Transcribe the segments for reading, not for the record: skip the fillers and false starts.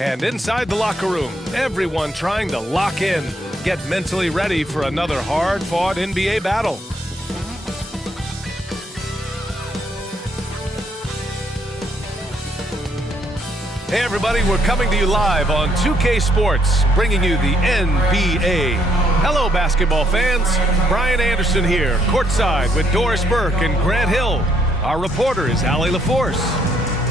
And inside the locker room, everyone trying to lock in, get mentally ready for another hard-fought NBA battle. Hey everybody, we're coming to you live on 2K Sports, bringing you the NBA. Hello basketball fans, Brian Anderson here, courtside with Doris Burke and Grant Hill. Our reporter is Allie LaForce.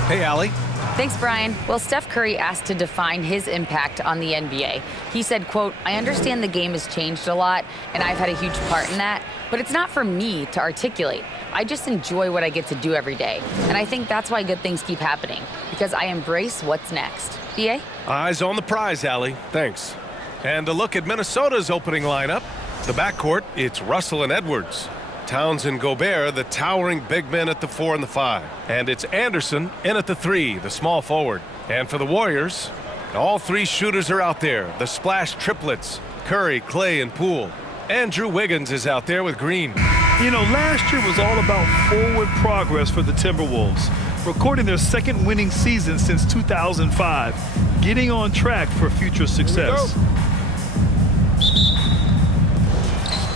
Hey Allie. Thanks, Brian. Well, Steph Curry asked to define his impact on the NBA. He said, quote, "I understand the game has changed a lot, and I've had a huge part in that, but it's not for me to articulate. I just enjoy what I get to do every day. And I think that's why good things keep happening, because I embrace what's next." BA? Eyes on the prize, Allie. Thanks. And a look at Minnesota's opening lineup. The backcourt, it's Russell and Edwards. Towns and Gobert, the towering big men at the 4 and the 5. And it's Anderson in at the 3, the small forward. And for the Warriors, all 3 shooters are out there. The splash triplets, Curry, Clay, and Poole. Andrew Wiggins is out there with Green. You know, last year was all about forward progress for the Timberwolves, recording their second winning season since 2005, getting on track for future success.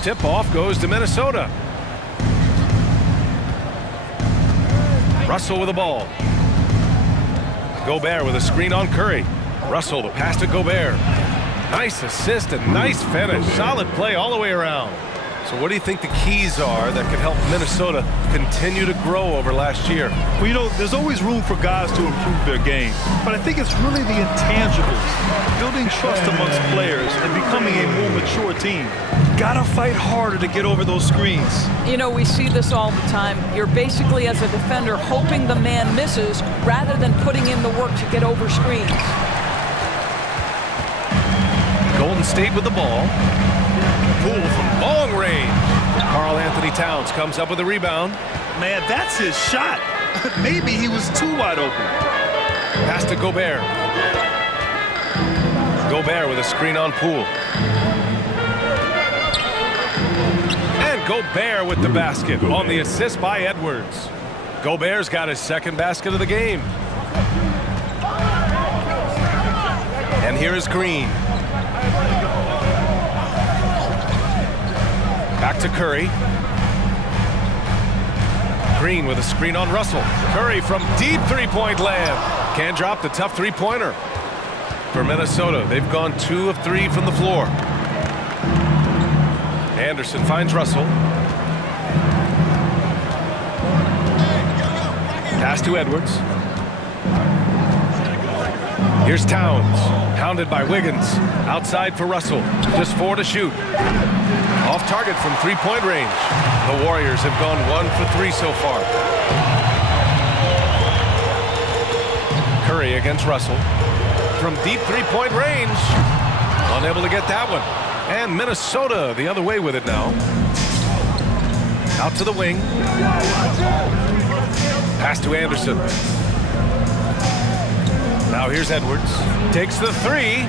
Tip-off goes to Minnesota. Russell with the ball. Gobert with a screen on Curry. Russell the pass to Gobert. Nice assist and nice finish. Solid play all the way around. So what do you think the keys are that could help Minnesota continue to grow over last year? Well, you know, there's always room for guys to improve their game, but I think it's really the intangibles, building trust amongst players and becoming a more mature team. Gotta fight harder to get over those screens. You know, we see this all the time. You're basically, as a defender, hoping the man misses rather than putting in the work to get over screens. Golden State with the ball. Poole from long range. Karl Anthony Towns comes up with a rebound. Man, that's his shot. Maybe he was too wide open. Pass to Gobert. Gobert with a screen on Poole. And Gobert with the basket on the assist by Edwards. Gobert's got his second basket of the game. And here is Green. Back to Curry. Green with a screen on Russell. Curry from deep three-point land. Can't drop the tough three-pointer. For Minnesota, they've gone 2 of 3 from the floor. Anderson finds Russell. Pass to Edwards. Here's Towns. Hounded by Wiggins. Outside for Russell. Just 4 to shoot. Off target from three-point range. The Warriors have gone 1 for 3 so far. Curry against Russell. From deep three-point range. Unable to get that one. And Minnesota the other way with it now. Out to the wing. Pass to Anderson. Now here's Edwards. Takes the 3.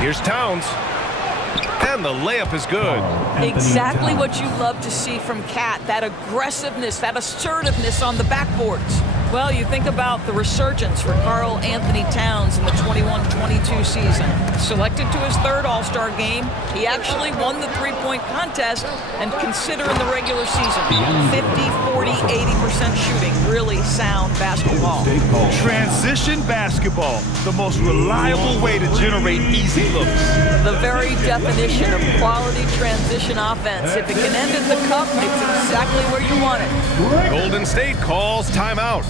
Here's Towns. And the layup is good. Exactly what you love to see from Cat, that aggressiveness, that assertiveness on the backboards. Well, you think about the resurgence for Karl Anthony Towns in the 21-22 season. Selected to his 3rd All-Star game, he actually won the three-point contest, and consider in the regular season, 50, 40, 80% shooting. Really sound basketball. Transition basketball, the most reliable way to generate easy looks. The very definition of quality transition offense. If it can end at the cup, it's exactly where you want it. Golden State calls timeout.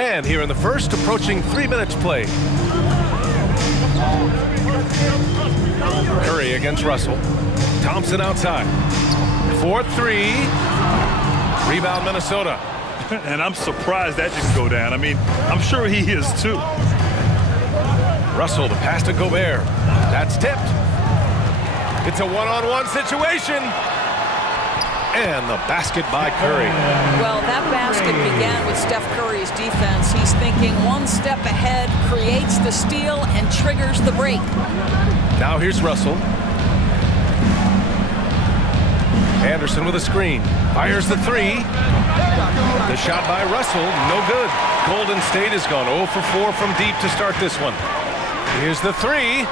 And here in the first, approaching 3 minutes played. Curry against Russell. Thompson outside. 4-3. Rebound Minnesota. And I'm surprised that didn't go down. I mean, I'm sure he is too. Russell, the pass to Gobert. That's tipped. It's a one-on-one situation. And the basket by Curry. Well, that basket began with Steph Curry's defense. He's thinking one step ahead, creates the steal, and triggers the break. Now here's Russell. Anderson with a screen. Fires the three. The shot by Russell, no good. Golden State has gone 0 for 4 from deep to start this one. Here's the three.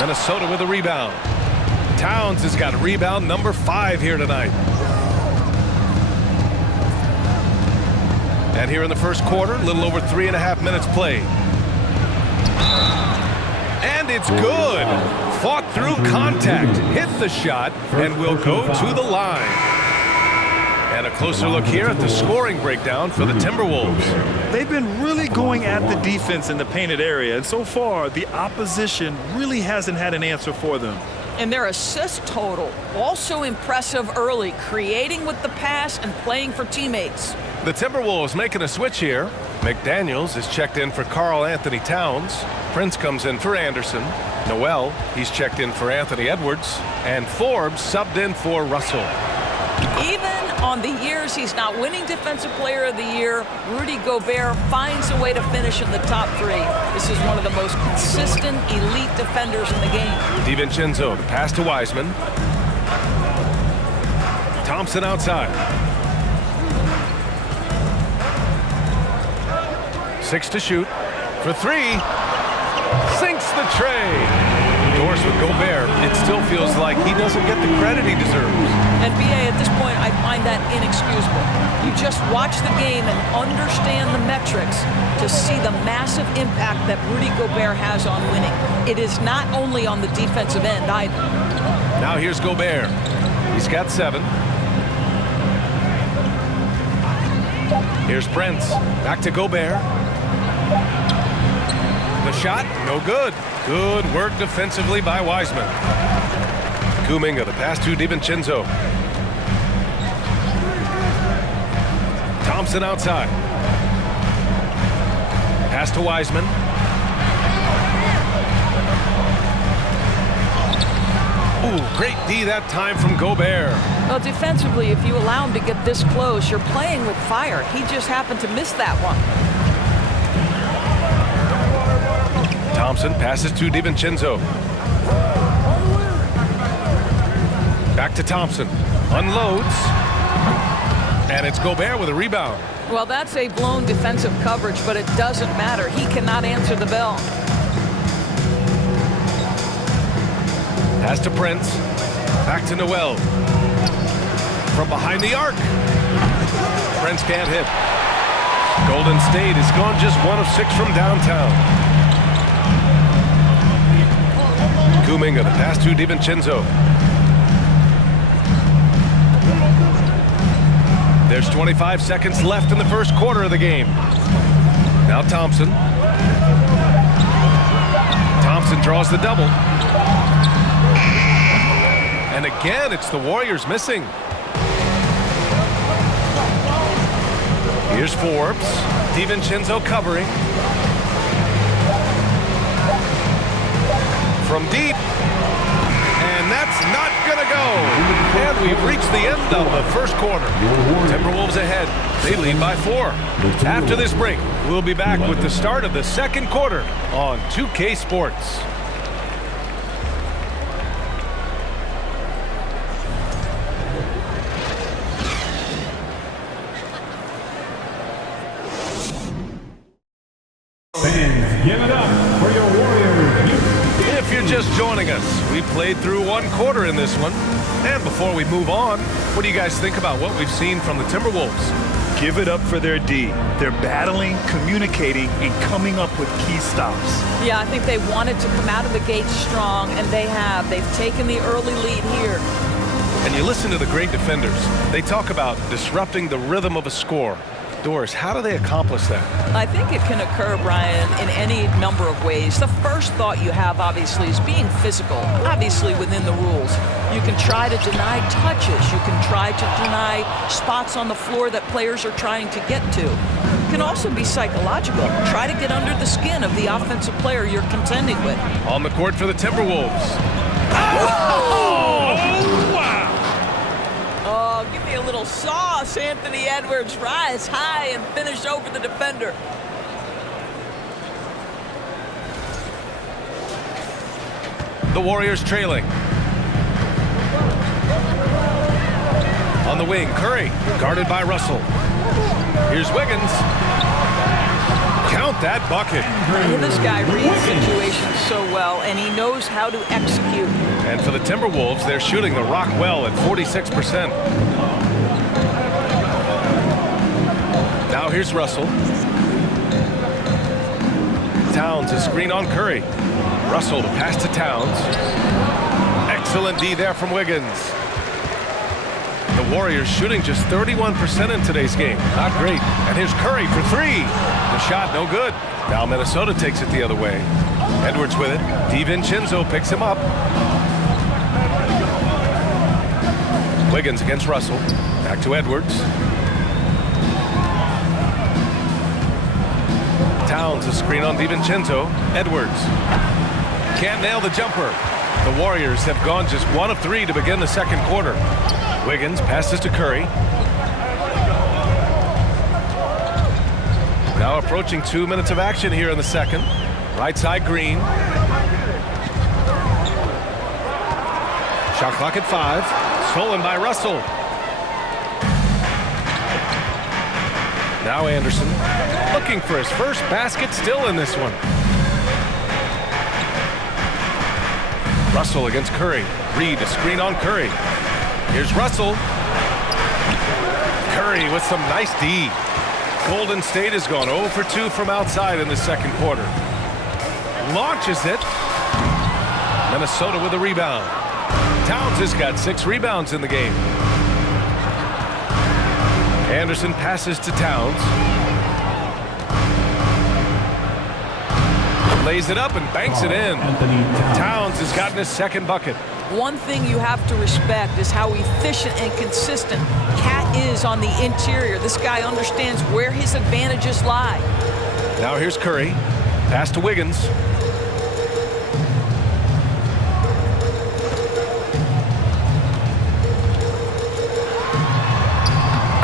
Minnesota with a rebound. Towns has got rebound number 5 here tonight. And here in the first quarter, a little over 3.5 minutes played. And it's good. Fought through contact, hit the shot, and will go to the line. And a closer look here at the scoring breakdown for the Timberwolves. They've been really going at the defense in the painted area, and so far the opposition really hasn't had an answer for them. And their assist total, also impressive early, creating with the pass and playing for teammates. The Timberwolves making a switch here. McDaniels is checked in for Karl Anthony Towns. Prince comes in for Anderson. Noel, he's checked in for Anthony Edwards. And Forbes subbed in for Russell. Even on the years he's not winning Defensive Player of the Year, Rudy Gobert finds a way to finish in the top 3. This is one of the most consistent, elite defenders in the game. DiVincenzo, the pass to Wiseman. Thompson outside. 6 to shoot. For 3. Sinks the tray. Doors with Gobert. It still feels like he doesn't get the credit he deserves. And BA, at this point, I find that inexcusable. You just watch the game and understand the metrics to see the massive impact that Rudy Gobert has on winning. It is not only on the defensive end either. Now here's Gobert. He's got 7. Here's Prince. Back to Gobert. The shot, no good. Good work defensively by Wiseman. Kuminga, the pass to DiVincenzo. Thompson outside. Pass to Wiseman. Ooh, great D that time from Gobert. Well, defensively, if you allow him to get this close, you're playing with fire. He just happened to miss that one. Thompson passes to DiVincenzo. Back to Thompson. Unloads. And it's Gobert with a rebound. Well, that's a blown defensive coverage, but it doesn't matter. He cannot answer the bell. Pass to Prince. Back to Noel. From behind the arc. Prince can't hit. Golden State has gone just 1 of 6 from downtown. Kuminga, the pass to DiVincenzo. There's 25 seconds left in the first quarter of the game. Now Thompson. Thompson draws the double. And again, it's the Warriors missing. Here's Forbes. DiVincenzo covering. From deep. And that's not going to go. And we've reached the end of the first quarter. Timberwolves ahead. They lead by 4. After this break, we'll be back with the start of the second quarter on 2K Sports. Fans, give it up for your Warriors. If you're just joining us, we played through 1 quarter in this one. And before we move on, what do you guys think about what we've seen from the Timberwolves? Give it up for their D. They're battling, communicating, and coming up with key stops. Yeah, I think they wanted to come out of the gate strong, and they have. They've taken the early lead here. And you listen to the great defenders. They talk about disrupting the rhythm of a score. Doris, how do they accomplish that? I think it can occur, Brian, in any number of ways. The first thought you have, obviously, is being physical, obviously within the rules. You can try to deny touches. You can try to deny spots on the floor that players are trying to get to. It can also be psychological. Try to get under the skin of the offensive player you're contending with. On the court for the Timberwolves. Oh, give me a little sauce. Anthony Edwards rise high and finish over the defender. The Warriors trailing. On the wing, Curry, guarded by Russell. Here's Wiggins. Count that bucket. This guy reads situations so well, and he knows how to execute. And for the Timberwolves, they're shooting the rock well at 46%. Now here's Russell. Towns, a screen on Curry. Russell to pass to Towns. Excellent D there from Wiggins. The Warriors shooting just 31% in today's game. Not great. And here's Curry for three. The shot no good. Now Minnesota takes it the other way. Edwards with it. DiVincenzo picks him up. Wiggins against Russell. Back to Edwards. Towns, a screen on DiVincenzo. Edwards. Can't nail the jumper. The Warriors have gone just 1 of 3 to begin the second quarter. Wiggins passes to Curry. Now approaching 2 minutes of action here in the second. Right side Green. Shot clock at 5. Stolen by Russell. Now Anderson looking for his first basket, still in this one. Russell against Curry. Reed, a screen on Curry. Here's Russell. Curry with some nice D. Golden State has gone 0 for 2 from outside in the second quarter. Launches it. Minnesota with a rebound. Towns has got 6 rebounds in the game. Anderson passes to Towns. Lays it up and banks it in. Towns has gotten his second bucket. One thing you have to respect is how efficient and consistent Cat is on the interior. This guy understands where his advantages lie. Now here's Curry. Pass to Wiggins.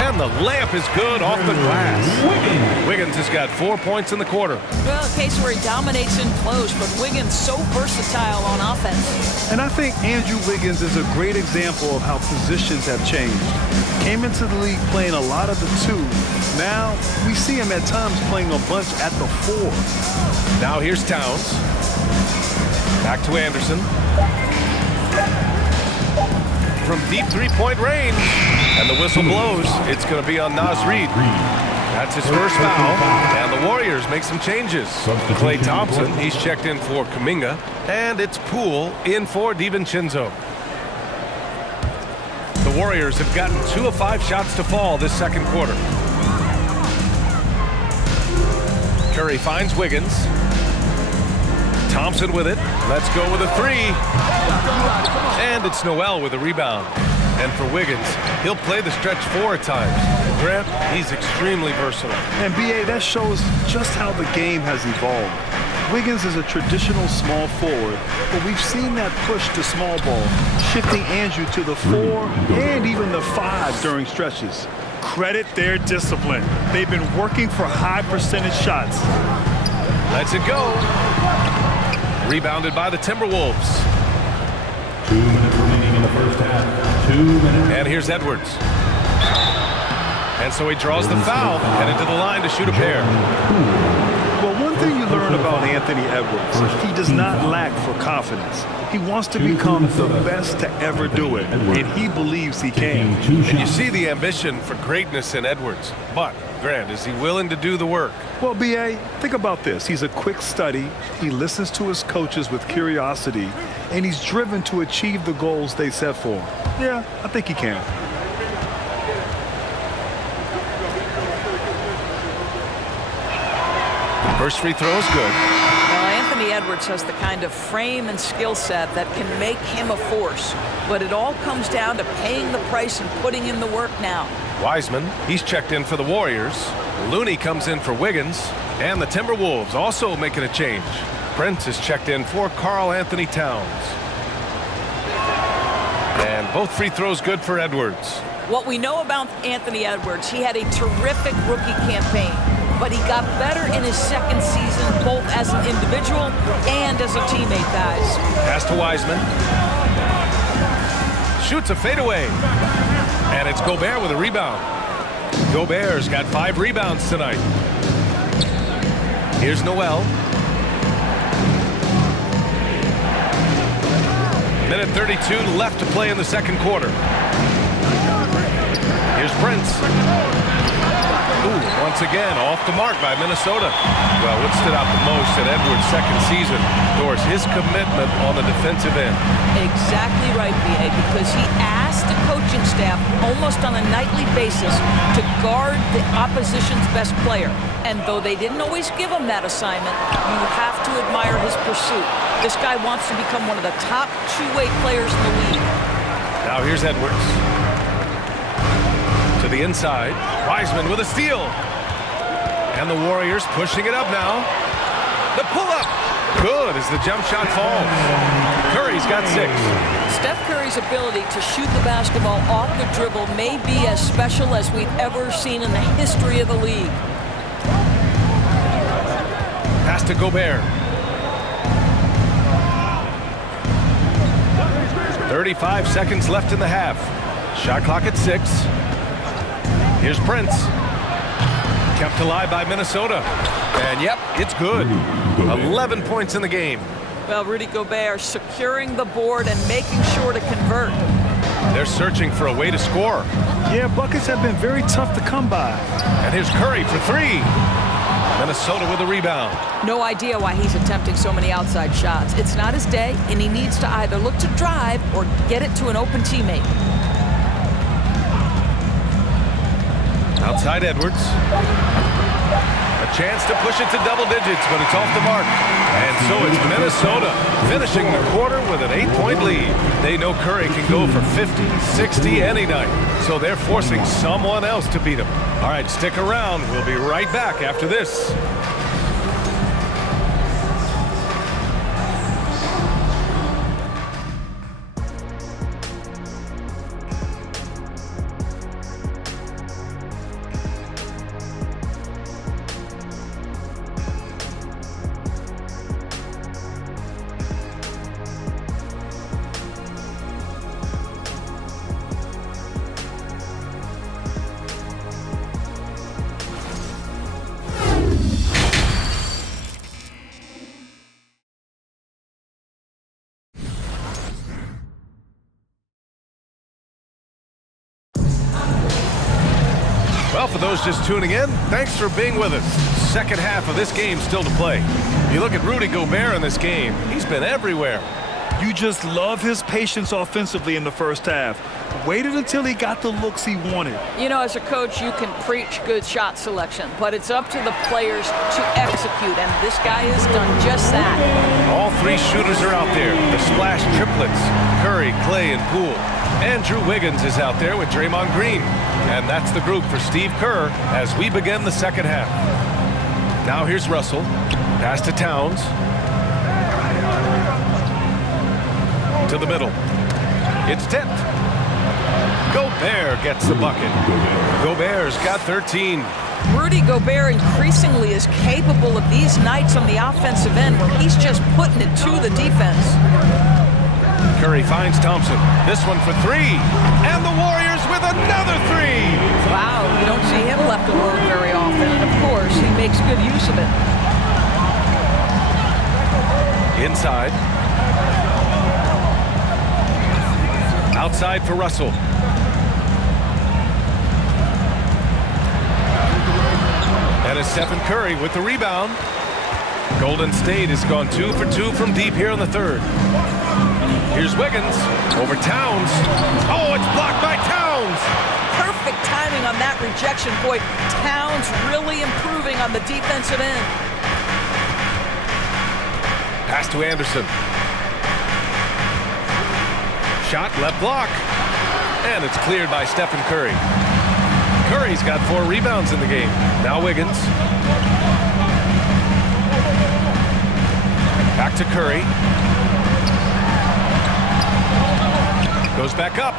And the layup is good off the glass. Wiggins has got 4 points in the quarter. Well, a case where he dominates in close, but Wiggins so versatile on offense. And I think Andrew Wiggins is a great example of how positions have changed. Came into the league playing a lot of the 2. Now we see him at times playing a bunch at the 4. Now here's Towns. Back to Anderson. From deep three-point range. And the whistle blows. It's going to be on Naz Reid. That's his first foul. And the Warriors make some changes. Klay Thompson, he's checked in for Kuminga. And it's Poole in for DiVincenzo. The Warriors have gotten 2 of 5 shots to fall this second quarter. Curry finds Wiggins. Thompson with it. Let's go with a 3. And it's Noel with a rebound. And for Wiggins, he'll play the stretch 4 at times. Grant, he's extremely versatile. And B.A., that shows just how the game has evolved. Wiggins is a traditional small forward, but we've seen that push to small ball, shifting Andrew to the 4 and even the 5 during stretches. Credit their discipline. They've been working for high percentage shots. Lets it go. Rebounded by the Timberwolves. 2 minutes remaining in the first half. 2 minutes. And here's Edwards. And so he draws the foul, headed to the line to shoot a pair. Well, one thing you learn about Anthony Edwards, he does not lack for confidence. He wants to become the best to ever do it, and he believes he can. And you see the ambition for greatness in Edwards. But, Grant, is he willing to do the work? Well, B.A., think about this. He's a quick study. He listens to his coaches with curiosity, and he's driven to achieve the goals they set for him. Yeah, I think he can. First free throw is good. Well, Anthony Edwards has the kind of frame and skill set that can make him a force. But it all comes down to paying the price and putting in the work now. Wiseman, he's checked in for the Warriors. Looney comes in for Wiggins. And the Timberwolves also making a change. Prince is checked in for Karl Anthony Towns. And both free throws good for Edwards. What we know about Anthony Edwards, he had a terrific rookie campaign, but he got better in his second season, both as an individual and as a teammate, guys. Pass to Wiseman. Shoots a fadeaway. And it's Gobert with a rebound. Gobert's got 5 rebounds tonight. Here's Noel. Minute 32 left to play in the second quarter. Here's Prince. Ooh, once again, off the mark by Minnesota. Well, what stood out the most in Edwards' second season, Doris, his commitment on the defensive end. Exactly right, B.A., because he asked the coaching staff almost on a nightly basis to guard the opposition's best player. And though they didn't always give him that assignment, you have to admire his pursuit. This guy wants to become one of the top two-way players in the league. Now here's Edwards. To the inside. Wiseman with a steal. And the Warriors pushing it up now. The pull-up. Good as the jump shot falls. Curry's got 6. Steph Curry's ability to shoot the basketball off the dribble may be as special as we've ever seen in the history of the league. Pass to Gobert. 35 seconds left in the half. Shot clock at 6. Here's Prince. Kept alive by Minnesota. And yep, it's good. 11 points in the game. Well, Rudy Gobert securing the board and making sure to convert. They're searching for a way to score. Yeah, buckets have been very tough to come by. And here's Curry for 3. Minnesota with a rebound. No idea why he's attempting so many outside shots. It's not his day, and he needs to either look to drive or get it to an open teammate. Outside Edwards. A chance to push it to double digits, but it's off the mark. And so it's Minnesota finishing the quarter with an 8-point lead. They know Curry can go for 50, 60 any night. So they're forcing someone else to beat him. All right, stick around. We'll be right back after this. Well, for those just tuning in, thanks for being with us. Second half of this game still to play. You look at Rudy Gobert in this game, he's been everywhere. You just love his patience offensively in the first half. Waited until he got the looks he wanted. You know, as a coach, you can preach good shot selection, but it's up to the players to execute, and this guy has done just that. All 3 shooters are out there. The splash triplets, Curry, Clay, and Poole. Andrew Wiggins is out there with Draymond Green. And that's the group for Steve Kerr as we begin the second half. Now here's Russell. Pass to Towns. To the middle. It's tipped. Gobert gets the bucket. Gobert's got 13. Rudy Gobert increasingly is capable of these nights on the offensive end where he's just putting it to the defense. Curry finds Thompson. This one for 3. And the Warriors with another 3. Wow, you don't see him left alone very often. And of course, he makes good use of it. Inside. Outside for Russell. And it's Stephen Curry with the rebound. Golden State has gone 2 for 2 from deep here in the third. Here's Wiggins over Towns. Oh, it's blocked by Towns. Perfect timing on that rejection. Boy, Towns really improving on the defensive end. Pass to Anderson. Shot left block. And it's cleared by Stephen Curry. Curry's got 4 rebounds in the game. Now Wiggins. Back to Curry. Goes back up.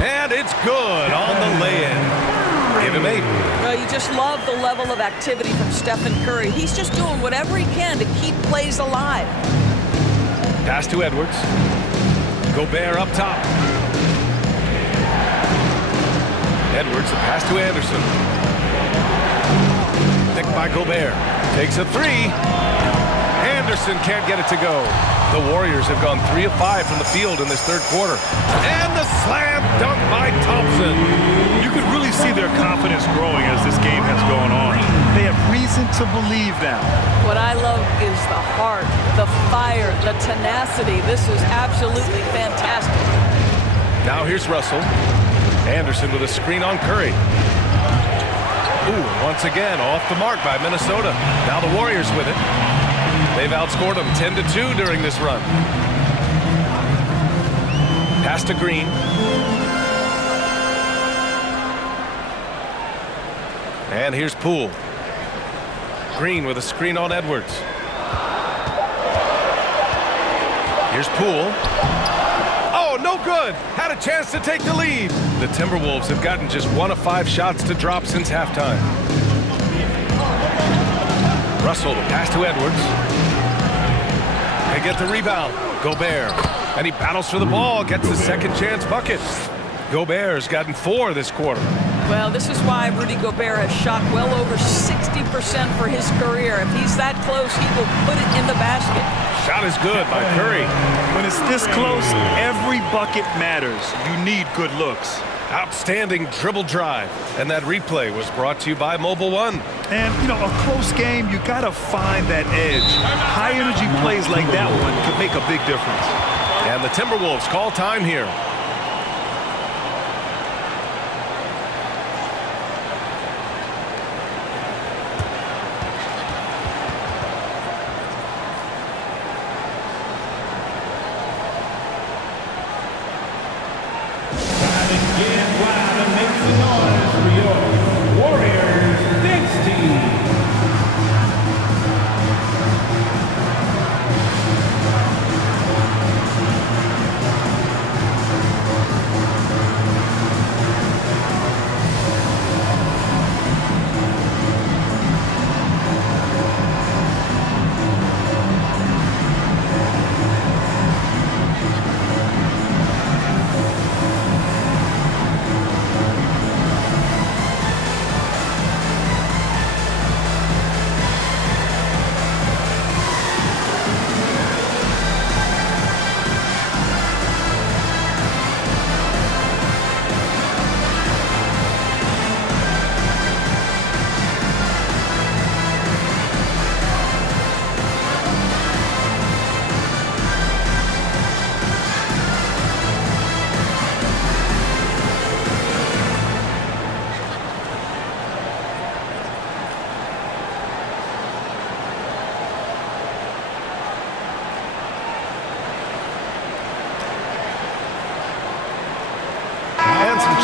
And it's good on the lay-in. Give him 8. Well, you just love the level of activity from Stephen Curry. He's just doing whatever he can to keep plays alive. Pass to Edwards. Gobert up top. Edwards, the pass to Anderson. Picked by Gobert. Takes a 3. Anderson can't get it to go. The Warriors have gone 3 of 5 from the field in this third quarter. And the slam dunk by Thompson. You could really see their confidence growing as this game has gone on. They have reason to believe now. What I love is the heart, the fire, the tenacity. This is absolutely fantastic. Now here's Russell. Anderson with a screen on Curry. Ooh, once again off the mark by Minnesota. Now the Warriors with it. They've outscored them 10-2 during this run. Pass to Green. And here's Poole. Green with a screen on Edwards. Here's Poole. Oh, no good. Had a chance to take the lead. The Timberwolves have gotten just 1 of 5 shots to drop since halftime. Russell, the pass to Edwards. They get the rebound. Gobert. And he battles for the ball. Gets the second chance bucket. Gobert's gotten 4 this quarter. Well, this is why Rudy Gobert has shot well over 60% for his career. If he's that close, he will put it in the basket. Shot is good by Curry. When it's this close, every bucket matters. You need good looks. Outstanding dribble drive. And that replay was brought to you by Mobile One. And, you know, a close game, you got to find that edge. High-energy plays like that one could make a big difference. And the Timberwolves call time here. Warriors Thanks Team.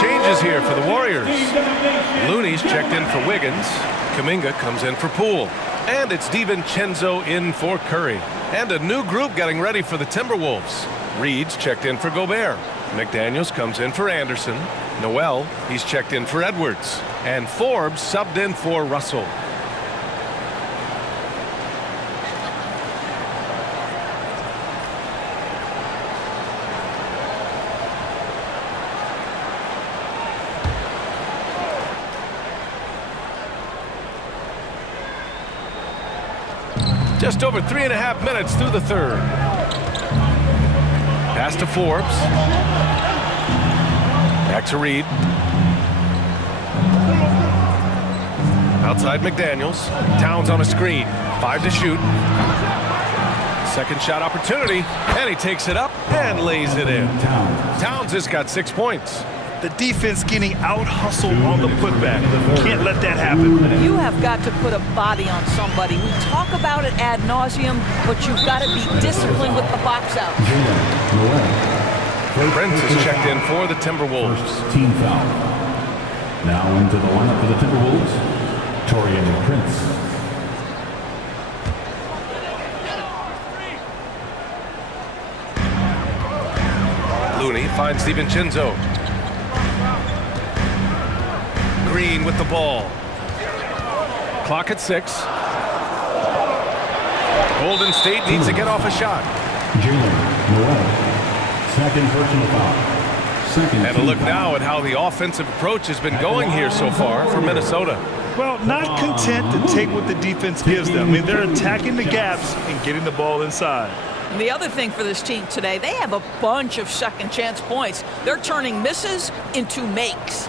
Changes here for the Warriors. Looney's checked in for Wiggins. Kuminga comes in for Poole. And it's DiVincenzo in for Curry. And a new group getting ready for the Timberwolves. Reed's checked in for Gobert. McDaniels comes in for Anderson. Noel, he's checked in for Edwards. And Forbes subbed in for Russell. Just over 3.5 minutes through the third. Pass to Forbes. Back to Reed. Outside McDaniels. Towns on a screen. 5 to shoot. Second shot opportunity. And he takes it up and lays it in. Towns has got 6 points. The defense getting out-hustled on the putback. Can't let that happen. You have got to put a body on somebody. We talk about it ad nauseum, but you've got to be disciplined with the box out. Prince is checked in for the Timberwolves. First team foul. Now into the lineup for the Timberwolves, Torian Prince. Looney finds DiVincenzo. Green with the ball. Clock at 6. Golden State needs to get off a shot. Jalen Noel. Second personal foul. Second. And a look now at how the offensive approach has been going here so far for Minnesota. Well, not content to take what the defense gives them. I mean, they're attacking the gaps and getting the ball inside. And the other thing for this team today, they have a bunch of second chance points. They're turning misses into makes.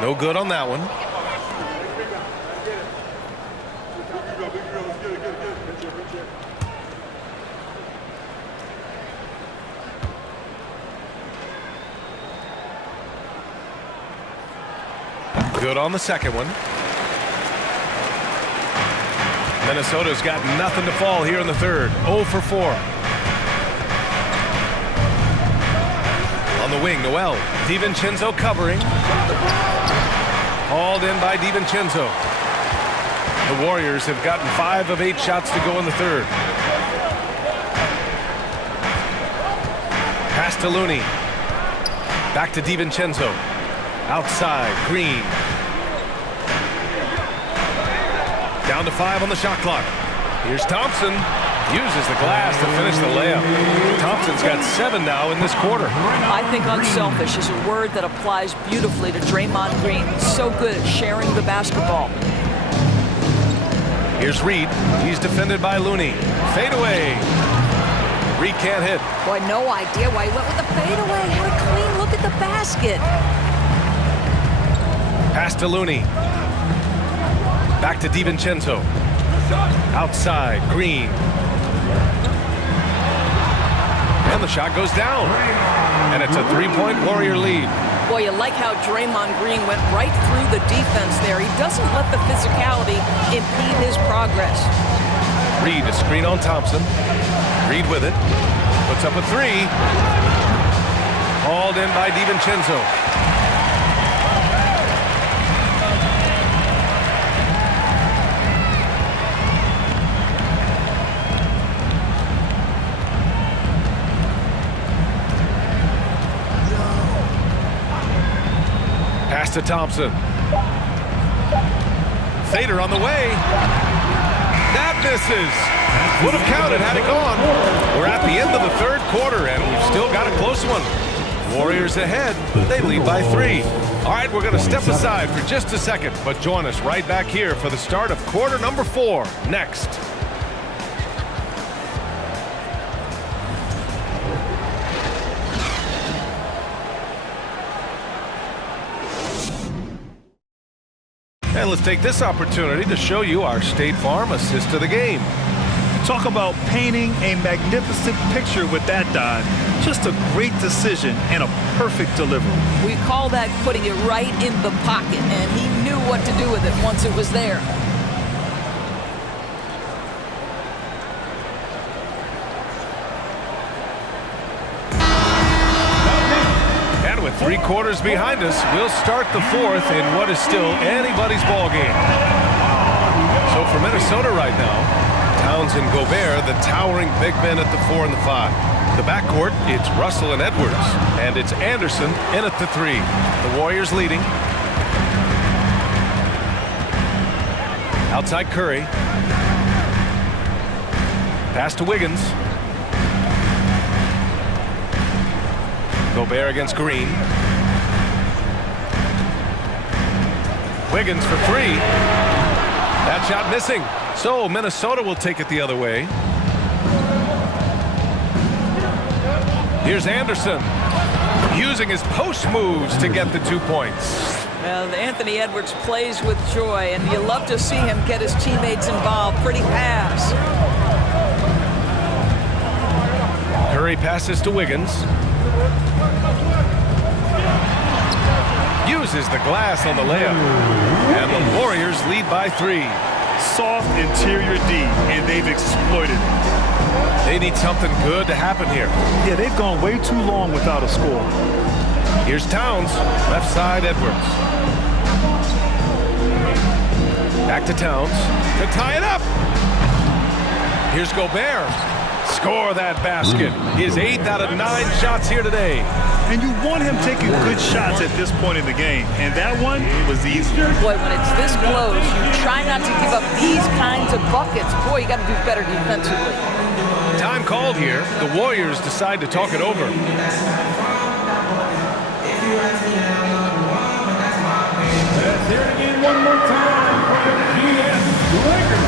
No good on that one. Good on the second one. Minnesota's got nothing to fall here in the third. 0 for 4. On the wing, Noel. DiVincenzo covering. Hauled in by DiVincenzo. The Warriors have gotten 5 of 8 shots to go in the third. Pass to Looney. Back to DiVincenzo. Outside, Green. Down to 5 on the shot clock. Here's Thompson. Uses the glass to finish the layup. Thompson's got 7 now in this quarter. I think unselfish is a word that applies beautifully to Draymond Green. So good at sharing the basketball. Here's Reed. He's defended by Looney. Fade away. Reed can't hit. Boy, no idea why he went with the fadeaway. Had a clean look at the basket. Pass to Looney. Back to DiVincenzo. Outside, Green. And the shot goes down. And it's a 3-point Warrior lead. Boy, you like how Draymond Green went right through the defense there. He doesn't let the physicality impede his progress. Reed, a screen on Thompson. Reed with it. Puts up a 3. Hauled in by DiVincenzo. Pass to Thompson. Fader on the way. That misses. Would have counted had it gone. We're at the end of the third quarter, and we've still got a close one. Warriors ahead. They lead by 3. All right, we're going to step aside for just a second, but join us right back here for the start of quarter number 4 next. And let's take this opportunity to show you our State Farm assist to the game. Talk about painting a magnificent picture with that dive. Just a great decision and a perfect delivery. We call that putting it right in the pocket, and he knew what to do with it once it was there. And with 3 quarters behind us, we'll start the 4th in what is still anybody's ball game. So for Minnesota right now, Towns and Gobert, the towering big men at the 4 and the 5. The backcourt, it's Russell and Edwards, and it's Anderson in at the 3. The Warriors leading. Outside Curry. Pass to Wiggins. Gobert against Green. Wiggins for 3. That shot missing. So Minnesota will take it the other way. Here's Anderson using his post moves to get the 2 points. Well, Anthony Edwards plays with joy, and you love to see him get his teammates involved. Pretty pass. Curry passes to Wiggins. Uses the glass on the layup. And the Warriors lead by 3. Soft interior D, and they've exploited it. They need something good to happen here. Yeah, they've gone way too long without a score. Here's Towns, left side Edwards. Back to Towns to tie it up. Here's Gobert. Score that basket. His 8th out of 9 shots here today. And you want him taking good shots at this point in the game, and that one was easy. Boy, when it's this close, you try not to give up these kinds of buckets. Boy, you got to do better defensively. Time called here. The Warriors decide to talk it over. Let's hear it again one more time for the GS Lakers.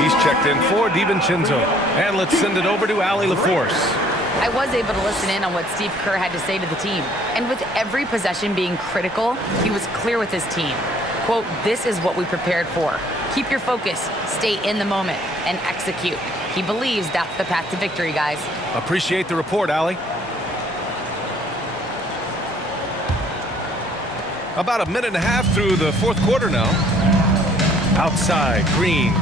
He's checked in for DiVincenzo. And let's send it over to Allie LaForce. I was able to listen in on what Steve Kerr had to say to the team. And with every possession being critical, he was clear with his team. Quote, "This is what we prepared for. Keep your focus, stay in the moment, and execute." He believes that's the path to victory, guys. Appreciate the report, Allie. About a minute and a half through the 4th quarter now. Outside, Green.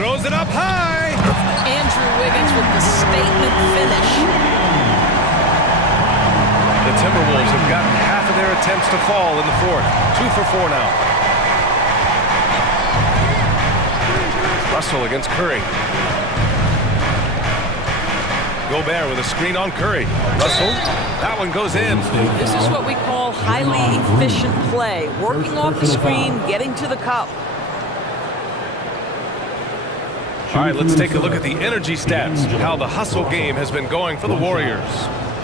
Throws it up high. Andrew Wiggins with the statement finish. The Timberwolves have gotten half of their attempts to fall in the 4th. 2 for 4 now. Russell against Curry. Gobert with a screen on Curry. Russell, that one goes in. This is what we call highly efficient play. Working off the screen, getting to the cup. All right, let's take a look at the energy stats, how the hustle game has been going for the Warriors.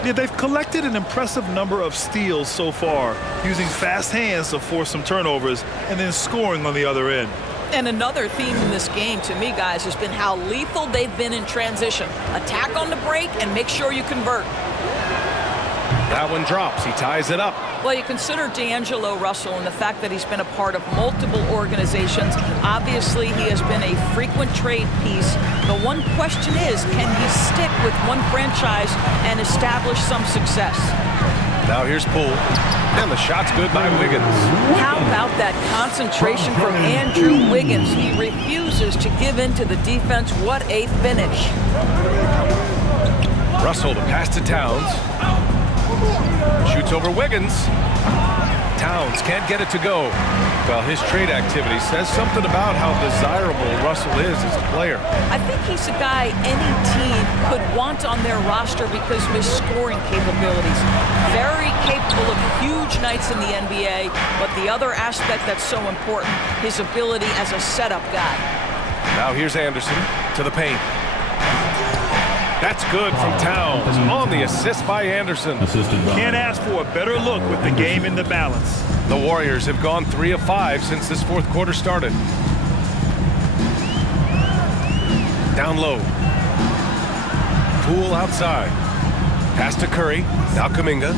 Yeah, they've collected an impressive number of steals so far, using fast hands to force some turnovers and then scoring on the other end. And another theme in this game, to me, guys, has been how lethal they've been in transition. Attack on the break and make sure you convert. That one drops. He ties it up. Well, you consider D'Angelo Russell and the fact that he's been a part of multiple organizations. Obviously, he has been a frequent trade piece. The one question is, can he stick with one franchise and establish some success? Now here's Poole. And the shot's good by Wiggins. How about that concentration from Andrew Wiggins? He refuses to give in to the defense. What a finish. Russell to pass to Towns. Shoots over Wiggins. Towns can't get it to go. Well, his trade activity says something about how desirable Russell is as a player. I think he's a guy any team could want on their roster because of his scoring capabilities. Very capable of huge nights in the NBA, but the other aspect that's so important, his ability as a setup guy. Now here's Anderson to the paint. That's good from Towns on the assist by Anderson. Can't ask for a better look with the game in the balance. The Warriors have gone 3 of 5 since this 4th quarter started. Down low. Poole outside. Pass to Curry. Now Kuminga.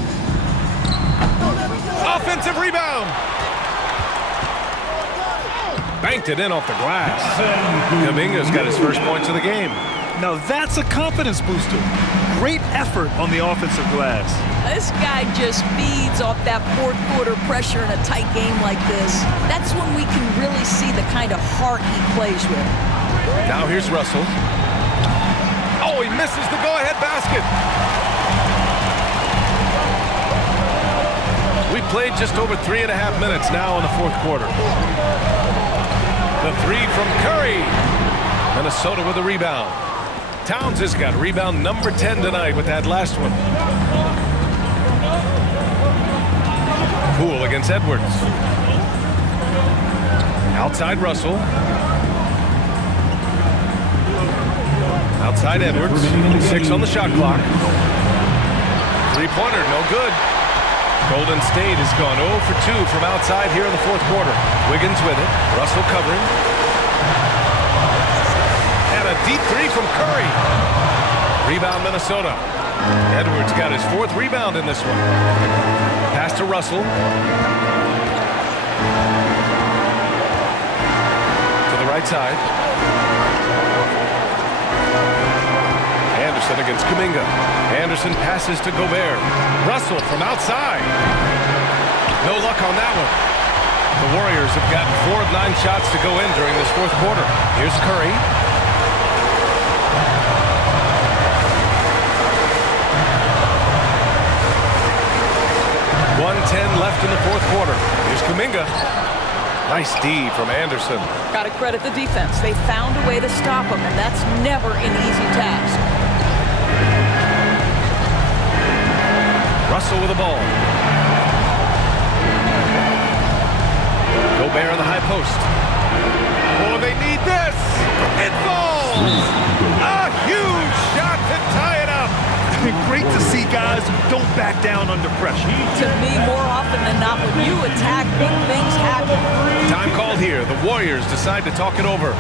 Off Offensive rebound. Banked it in off the glass. Kuminga's got his first points of the game. Now that's a confidence booster. Great effort on the offensive glass. This guy just feeds off that fourth quarter pressure in a tight game like this. That's when we can really see the kind of heart he plays with. Now here's Russell. Oh, he misses the go-ahead basket. We played just over 3.5 minutes now in the fourth quarter. The three from Curry. Minnesota with a rebound. Towns has got rebound number 10 tonight with that last one. Poole against Edwards. Outside Russell. Outside Edwards. 6 on the shot clock. Three-pointer, no good. Golden State has gone 0 for 2 from outside here in the fourth quarter. Wiggins with it. Russell covering. And a deep three from Curry. Rebound Minnesota. Edwards got his 4th rebound in this one. Pass to Russell. To the right side. Anderson against Kuminga. Anderson passes to Gobert. Russell from outside. No luck on that one. The Warriors have gotten 4 of 9 shots to go in during this fourth quarter. Here's Curry. 1:10 left in the fourth quarter. Here's Kuminga. Nice D from Anderson. Got to credit the defense. They found a way to stop him, and that's never an easy task. Russell with the ball. Gobert on the high post. Oh, they need this. It falls. A huge shot to tie it up. Great to see guys who don't back down under pressure. To me, more often than not, when you attack, big things happen. Time called here. The Warriors decide to talk it over.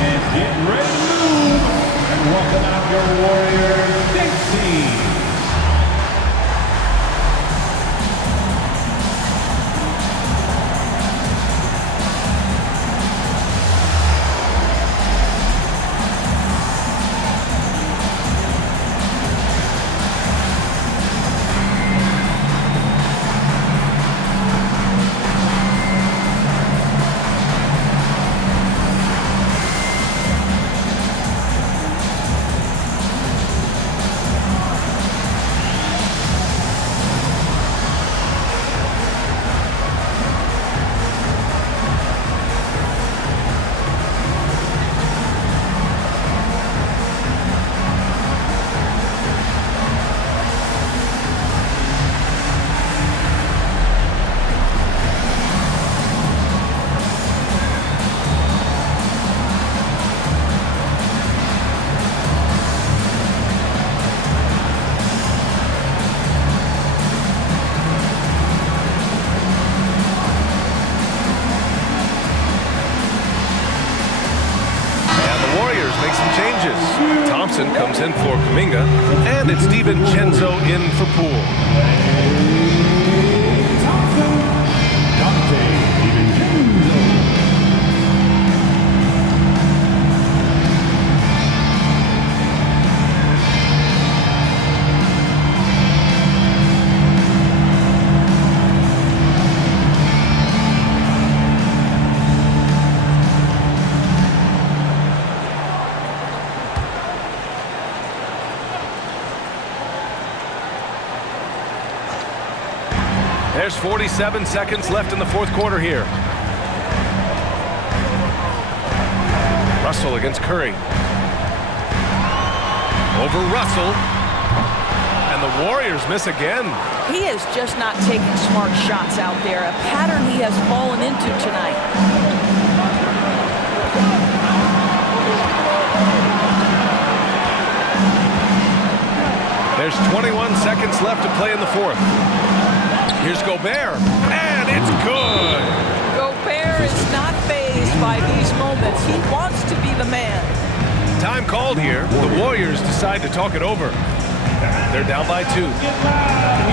And get ready to move. And welcome out your Warriors, Dixie. Thompson comes in for Kuminga, and it's DiVincenzo in for Poole. There's 47 seconds left in the fourth quarter here. Russell against Curry. Over Russell. And the Warriors miss again. He is just not taking smart shots out there, a pattern he has fallen into tonight. There's 21 seconds left to play in the fourth. Here's Gobert, and it's good. Gobert is not fazed by these moments. He wants to be the man. Time called here. The Warriors decide to talk it over. They're down by 2.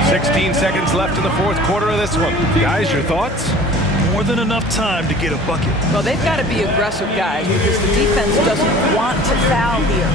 16 seconds left in the fourth quarter of this one. Guys, your thoughts? More than enough time to get a bucket. Well, they've got to be aggressive, guys, because the defense doesn't want to foul here.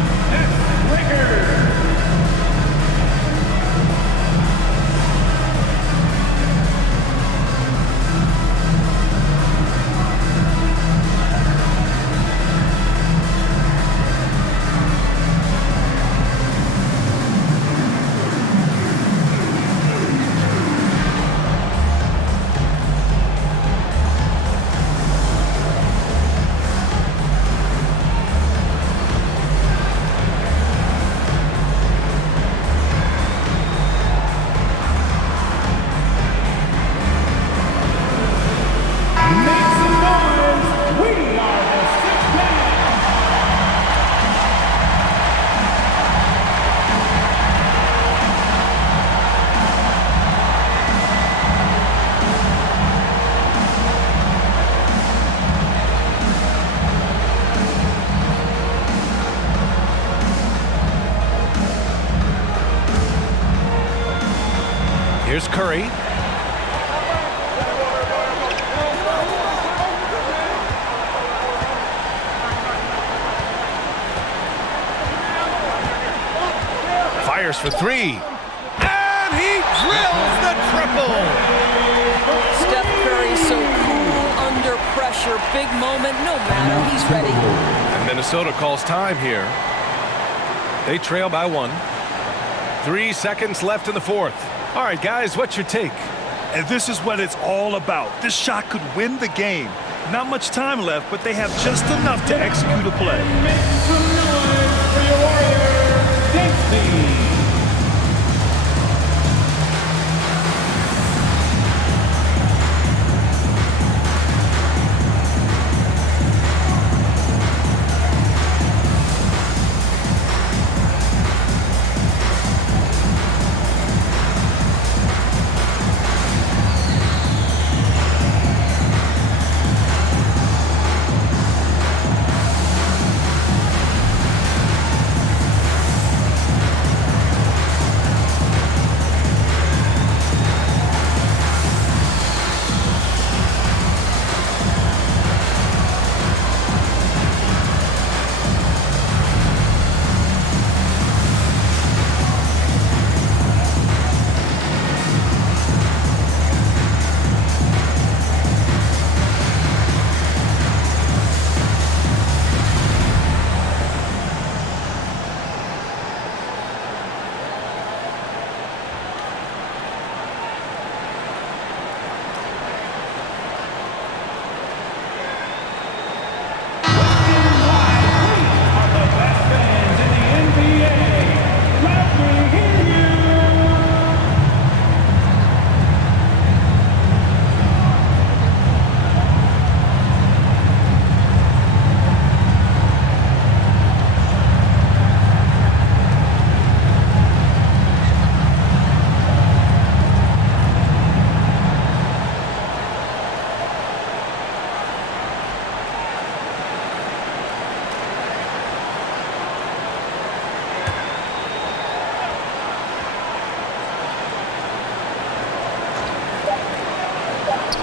Here's Curry. Fires for three. And he drills the triple. Steph Curry so cool under pressure. Big moment, no matter. He's ready. And Minnesota calls time here. They trail by 1. 3 seconds left in the fourth. All right, guys, what's your take? And this is what it's all about. This shot could win the game. Not much time left, but they have just enough to execute a play.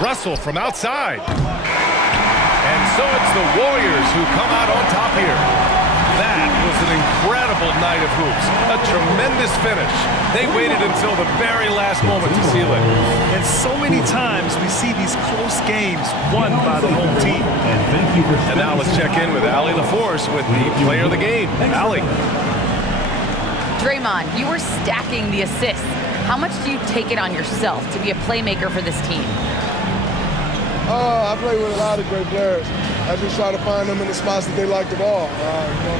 Russell from outside. And so it's the Warriors who come out on top here. That was an incredible night of hoops. A tremendous finish. They waited until the very last moment to seal it. And so many times we see these close games won by the home team. And now let's check in with Allie LaForce with the player of the game. Allie. Draymond, you were stacking the assists. How much do you take it on yourself to be a playmaker for this team? I play with a lot of great players. I just try to find them in the spots that they like the ball.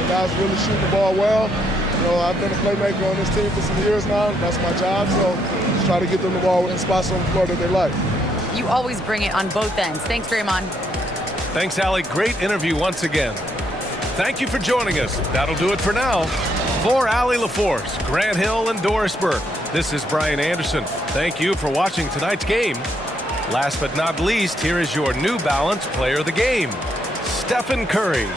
Guys really shoot the ball well. I've been a playmaker on this team for some years now. That's my job, so just try to get them the ball in spots on the floor that they like. You always bring it on both ends. Thanks, Draymond. Thanks, Allie. Great interview once again. Thank you for joining us. That'll do it for now. For Allie LaForce, Grant Hill, and Doris Burke, this is Brian Anderson. Thank you for watching tonight's game. Last but not least, here is your New Balance player of the game, Stephen Curry.